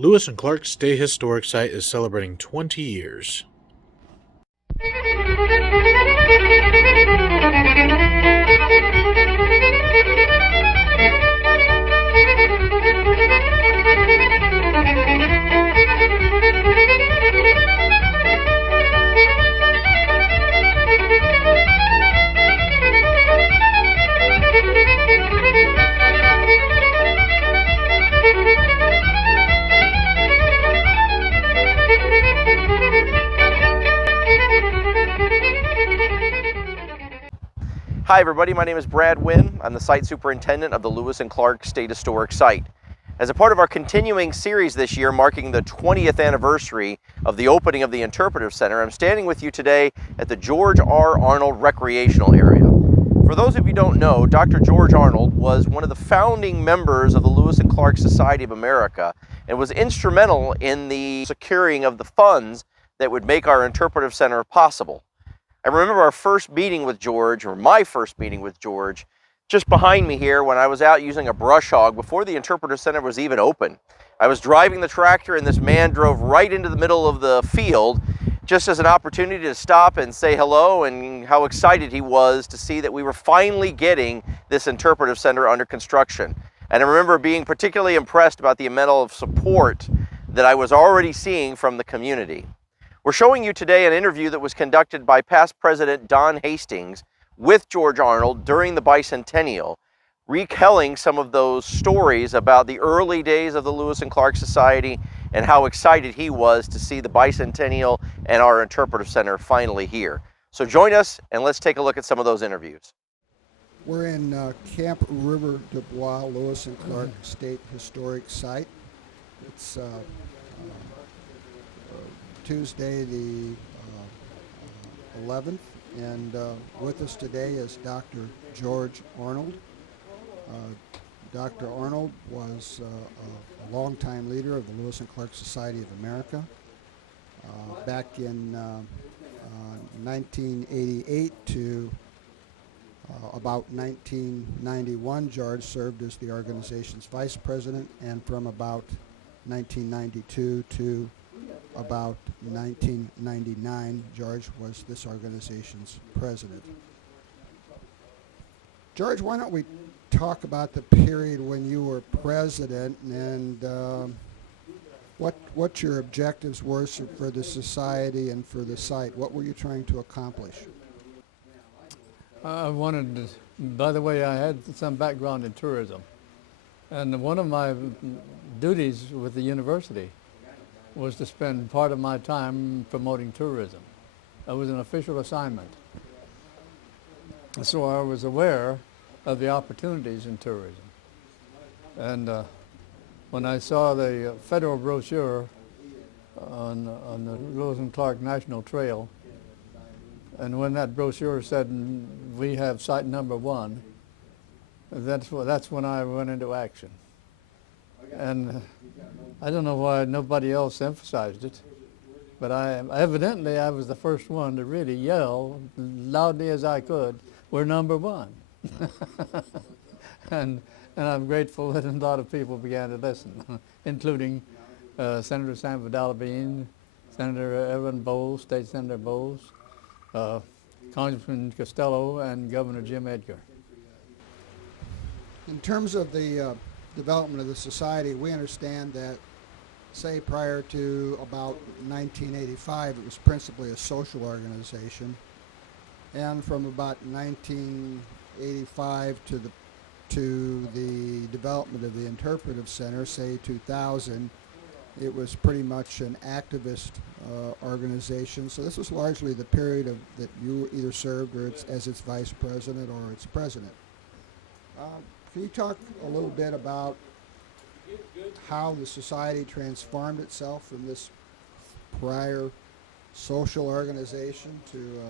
Lewis and Clark State Historic Site is celebrating 20 years. Hi everybody, my name is Brad Wynn. I'm the site superintendent of the Lewis and Clark State Historic Site. As a part of our continuing series this year marking the 20th anniversary of the opening of the Interpretive Center, I'm standing with you today at the George R. Arnold Recreational Area. For those of you who don't know, Dr. George Arnold was one of the founding members of the Lewis and Clark Society of America and was instrumental in the securing of the funds that would make our Interpretive Center possible. I remember our first meeting with George, or my first meeting with George, just behind me here when I was out using a brush hog before the Interpretive Center was even open. I was driving the tractor and this man drove right into the middle of the field just as an opportunity to stop and say hello, and how excited he was to see that we were finally getting this Interpretive Center under construction. And I remember being particularly impressed about the amount of support that I was already seeing from the community. We're showing you today an interview that was conducted by past President Don Hastings with George Arnold during the bicentennial, retelling some of those stories about the early days of the Lewis and Clark Society and how excited he was to see the bicentennial and our Interpretive Center finally here. So join us and let's take a look at some of those interviews. We're in Camp River du Bois, Lewis and Clark State Historic Site. It's Tuesday the 11th, and with us today is Dr. George Arnold. Dr. Arnold was a longtime leader of the Lewis and Clark Society of America. Back in 1988 to about 1991, George served as the organization's vice president, and from about 1992 to about 1999, George was this organization's president. George, why don't we talk about the period when you were president and what your objectives were for the society and for the site. What were you trying to accomplish? I wanted to, by the way, I had some background in tourism, and one of my duties with the university was to spend part of my time promoting tourism. That was an official assignment. So I was aware of the opportunities in tourism. And when I saw the federal brochure on the Lewis and Clark National Trail, and when that brochure said we have site number 1, that's when I went into action. And I don't know why nobody else emphasized it, but evidently I was the first one to really yell loudly as I could, "We're number 1." and I'm grateful that a lot of people began to listen, including Senator Sam Vidal-Bean, Senator Evan Bowles, State Senator Bowles, Congressman Costello, and Governor Jim Edgar. In terms of the development of the society, we understand that, say, prior to about 1985, it was principally a social organization, and from about 1985 to the development of the Interpretive Center, say 2000, it was pretty much an activist organization. So this was largely the period that you either served or as its vice president or its president. Can you talk a little bit about how the society transformed itself from this prior social organization to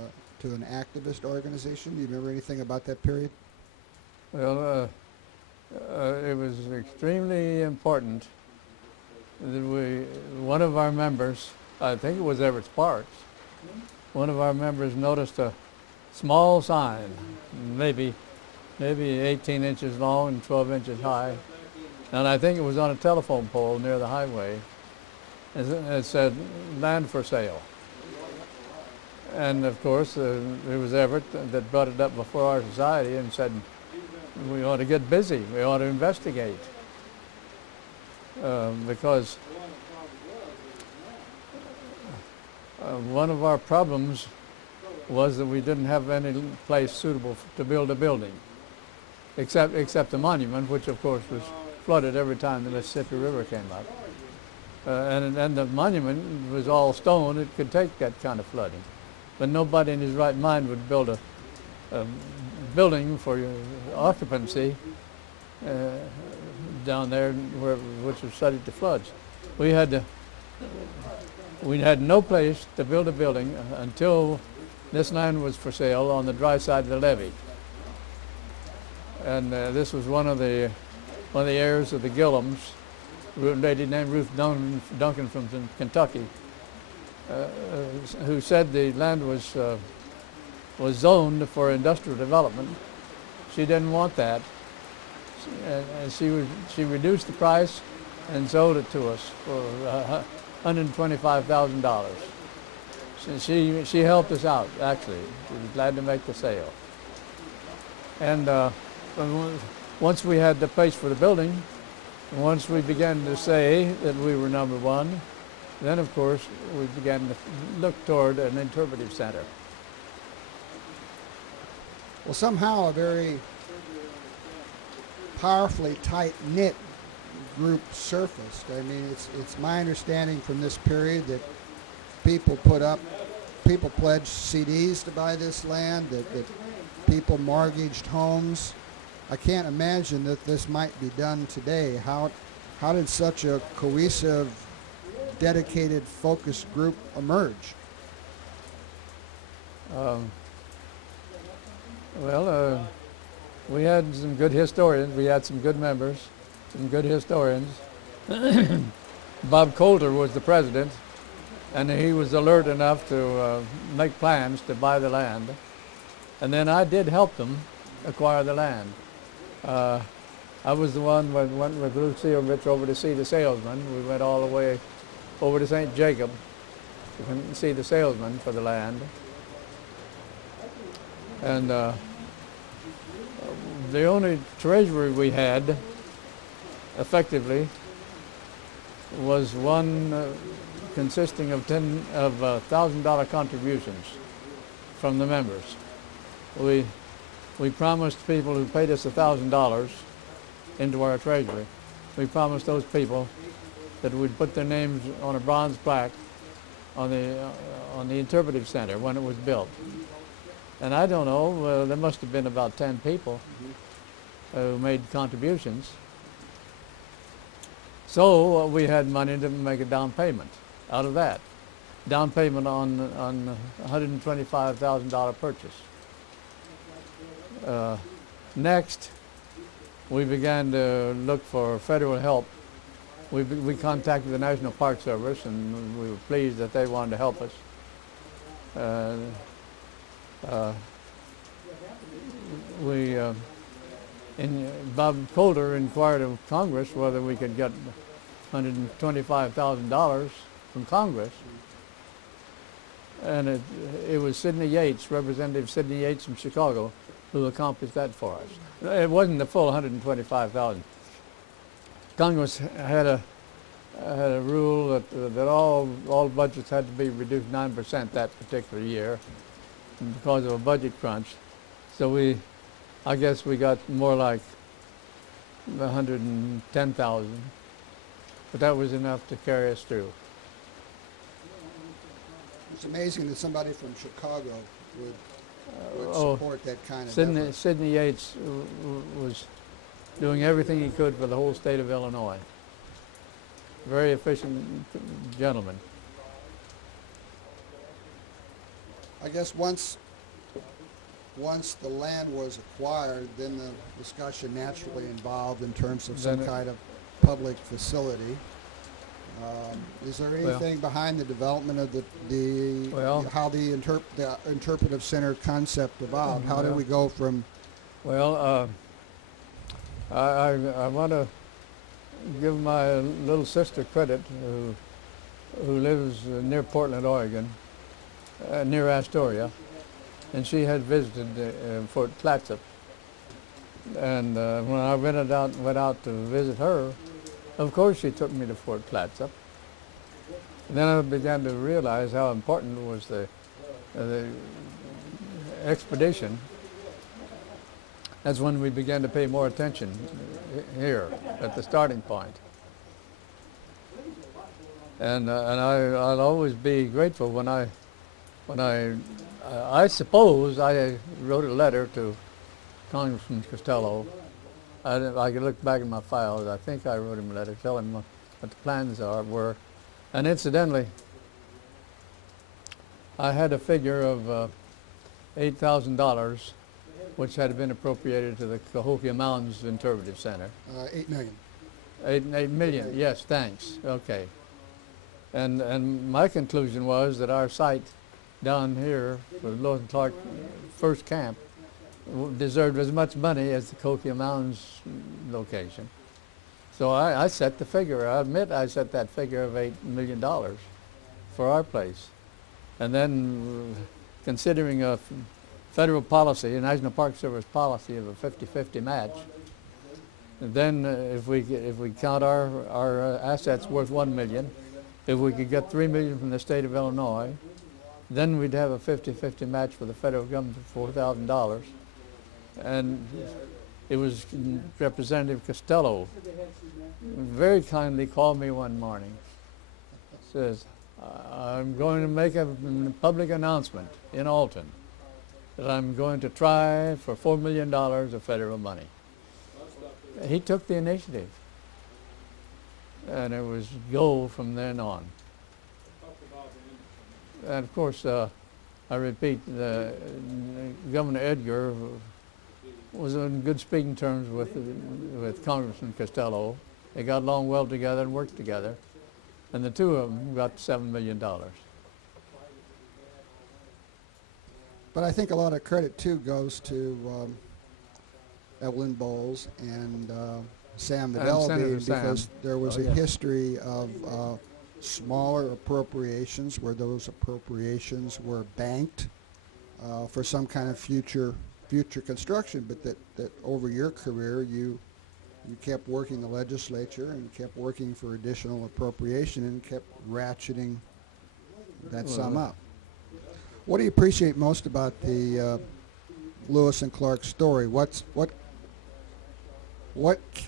an activist organization? Do you remember anything about that period? Well, it was extremely important that one of our members, I think it was Everett Sparks, one of our members noticed a small sign, maybe 18 inches long and 12 inches high, and I think it was on a telephone pole near the highway, It said land for sale. And of course, there was Everett that brought it up before our society and said, we ought to get busy, we ought to investigate. Because one of our problems was that we didn't have any place suitable to build a building, except the monument, which of course was flooded every time the Mississippi River came up. And the monument was all stone, it could take that kind of flooding. But nobody in his right mind would build a building for occupancy down there which was subject to floods. We had no place to build a building until this land was for sale on the dry side of the levee. And this was one of the heirs of the Gillums, a lady named Ruth Duncan from Kentucky, who said the land was zoned for industrial development. She didn't want that, and she reduced the price and sold it to us for $125,000. She helped us out, actually. She was glad to make the sale. And once we had the place for the building, once we began to say that we were number one, then of course we began to look toward an interpretive center. Well, somehow a very powerfully tight-knit group surfaced. I mean, it's my understanding from this period that people pledged CDs to buy this land, that people mortgaged homes. I can't imagine that this might be done today. How did such a cohesive, dedicated, focused group emerge? We had some good historians. We had some good members, some good historians. Bob Coulter was the president, and he was alert enough to make plans to buy the land. And then I did help them acquire the land. I was the one that went with Lucille Rich over to see the salesman. We went all the way over to St. Jacob to see the salesman for the land. And the only treasury we had, effectively, was one consisting of $1,000 contributions from the members. We promised people who paid us $1,000 into our treasury, we promised those people that we'd put their names on a bronze plaque on the Interpretive Center when it was built. And I don't know, there must have been about 10 people who made contributions. So we had money to make a down payment out of that. Down payment on $125,000 purchase. Next, we began to look for federal help. We contacted the National Park Service, and we were pleased that they wanted to help us. Bob Coulter inquired of Congress whether we could get $125,000 from Congress. And it was Sidney Yates, Representative Sidney Yates from Chicago, who accomplished that for us. It wasn't the full $125,000. Congress had a rule that all budgets had to be reduced 9% that particular year because of a budget crunch. So I guess we got more like 110,000, but that was enough to carry us through. It's amazing that somebody from Chicago would support that kind of effort. Sidney Yates was doing everything he could for the whole state of Illinois. Very efficient gentleman. I guess once the land was acquired, then the discussion naturally involved in terms of some kind of public facility. Is there anything behind the development of how the Interpretive Center concept evolved? How did we go from? Well, I want to give my little sister credit, who lives near Portland, Oregon, near Astoria, and she had visited Fort Clatsop. And when I went out to visit her, of course she took me to Fort Clatsop. And then I began to realize how important was the expedition. That's when we began to pay more attention here at the starting point. And I'll always be grateful when I suppose I wrote a letter to Congressman Costello. I could look back in my files. I think I wrote him a letter telling him what the plans were. And incidentally, I had a figure of $8,000, which had been appropriated to the Cahokia Mountains Interpretive Center. 8 million. 8 million, yes, thanks. Okay. And my conclusion was that our site down here for Lewis and Clark first camp deserved as much money as the Cahokia Mountains location. So I set the figure. I admit I set that figure of $8 million for our place. And then considering a federal policy, a National Park Service policy of a 50-50 match, then if we count our assets worth $1 million, if we could get $3 million from the state of Illinois, then we'd have a 50-50 match with the federal government for $4,000. And it was Representative Costello very kindly called me one morning, says, I'm going to make a public announcement in Alton that I'm going to try for $4 million of federal money. He took the initiative, and it was go from then on. And of course, I repeat, Governor Edgar was in good speaking terms with Congressman Costello. They got along well together and worked together, and the two of them got $7 million. But I think a lot of credit too goes to Evelyn Bowles and Sam Developing, because there was a history of smaller appropriations where those appropriations were banked for some kind of future construction, but that over your career you kept working the legislature and kept working for additional appropriation and kept ratcheting that sum up. What do you appreciate most about the Lewis and Clark story?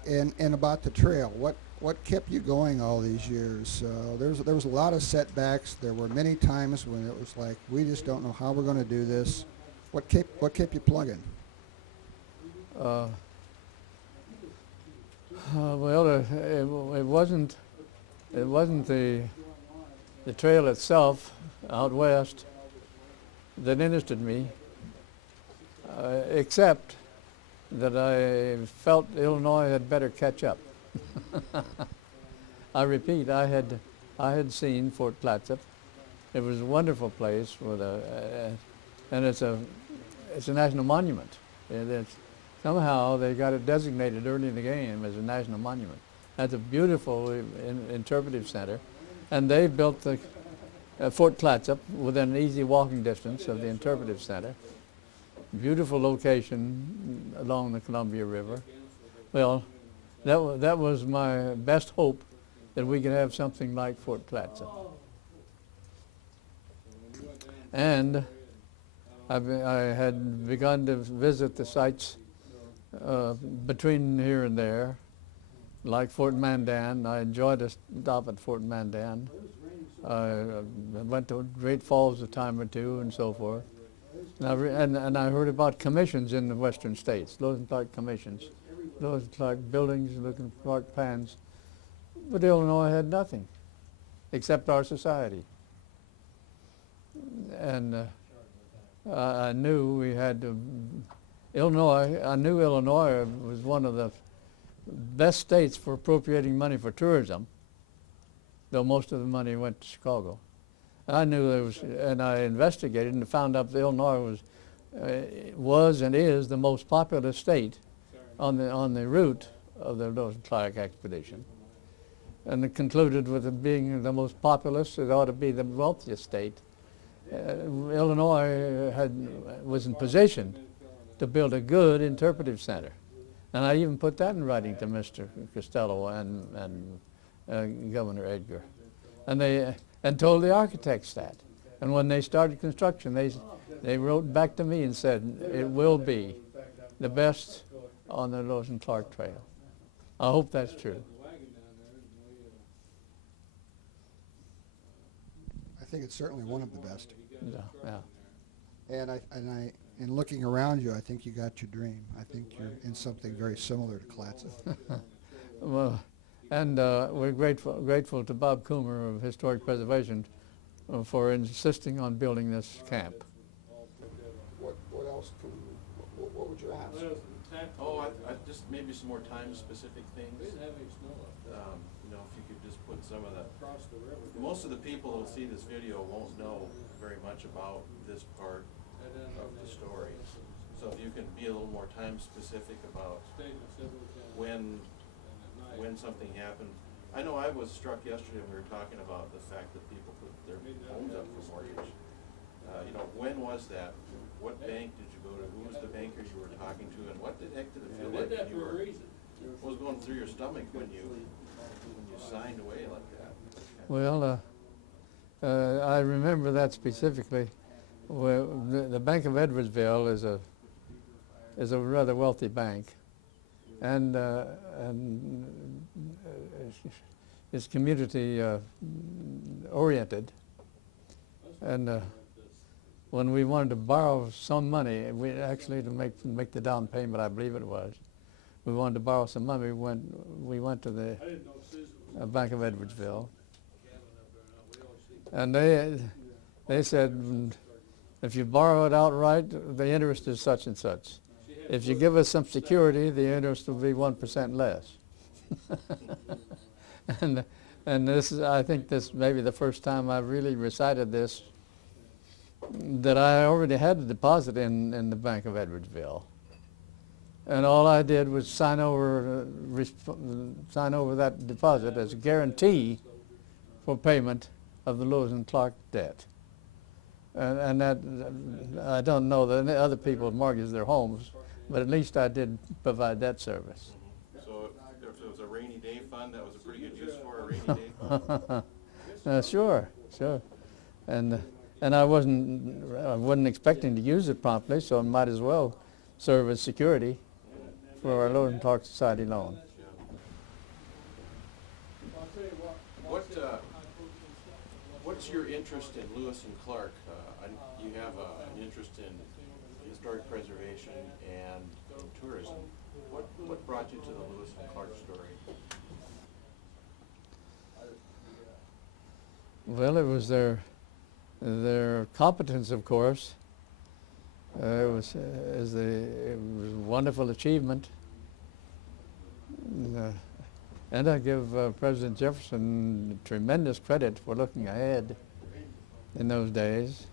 And about the trail? What kept you going all these years? There was a lot of setbacks. There were many times when it was like, we just don't know how we're going to do this. What kept you plugging? Well, it wasn't the trail itself out west that interested me, except that I felt Illinois had better catch up. I repeat, I had seen Fort Clatsop. It was a wonderful place and it's a national monument. Somehow they got it designated early in the game as a national monument. That's a beautiful interpretive center, and they built the Fort Clatsop within easy walking distance of the interpretive center. Beautiful location along the Columbia River. Well, that was my best hope, that we could have something like Fort Clatsop. And I had begun to visit the sites between here and there, like Fort Mandan. I enjoyed a stop at Fort Mandan. I went to Great Falls a time or two and so forth. And I heard about commissions in the western states, Lewis and Clark commissions, Lewis and Clark buildings, Lewis and Clark plans. But Illinois had nothing except our society. And I knew we had to, I knew Illinois was one of the best states for appropriating money for tourism, though most of the money went to Chicago. I knew there was, and I investigated and found out that Illinois was and is the most populous state on the route of the Lewis and Clark expedition. and it concluded with it being the most populous, it ought to be the wealthiest state. Illinois was in position to build a good interpretive center. And I even put that in writing to Mr. Costello and Governor Edgar. And told the architects that. And when they started construction, they wrote back to me and said, it will be the best on the Lewis and Clark Trail. I hope that's true. I think it's certainly one of the best. Yeah, yeah. And in looking around you, I think you got your dream. I think you're in something very similar to Clatsop. Well, and we're grateful to Bob Coomer of Historic Preservation for insisting on building this camp. What else what would you ask? Oh, I just maybe some more time-specific things. You know, if you could just put some of the. Most of the people who see this video won't know very much about this part of the story. So if you can be a little more time-specific about when something happened. I know I was struck yesterday when we were talking about the fact that people put their homes up for mortgage. You know, when was that? What bank did you go to? Who was the banker you were talking to? And what the heck did it feel like when you were, what was going through your stomach when you signed away like that? Well, I remember that specifically. Well, the Bank of Edwardsville is a rather wealthy bank, and it's community oriented. And when we wanted to borrow some money, we actually to make the down payment, I believe it was, we wanted to borrow some money. We went to the Bank of Edwardsville, and they said, if you borrow it outright, the interest is such and such. If you give us some security, the interest will be 1% less. And this is, I think this may be the first time I've really recited this, that I already had a deposit in the Bank of Edwardsville. And all I did was sign over that deposit as a guarantee for payment of the Lewis and Clark debt. And that, I don't know that other people mortgaged their homes, but at least I did provide that service. So if it was a rainy day fund, that was a pretty good use for a rainy day fund? Sure. And I wasn't expecting to use it promptly, so I might as well serve as security for our Lewis and Clark Society loan. What's your interest in Lewis and Clark? You have an interest in historic preservation and in tourism. What brought you to the Lewis and Clark story? Well, it was their competence, of course. It was a wonderful achievement. And I give President Jefferson tremendous credit for looking ahead in those days.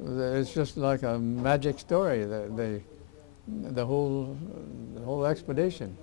It's just like a magic story, the whole expedition.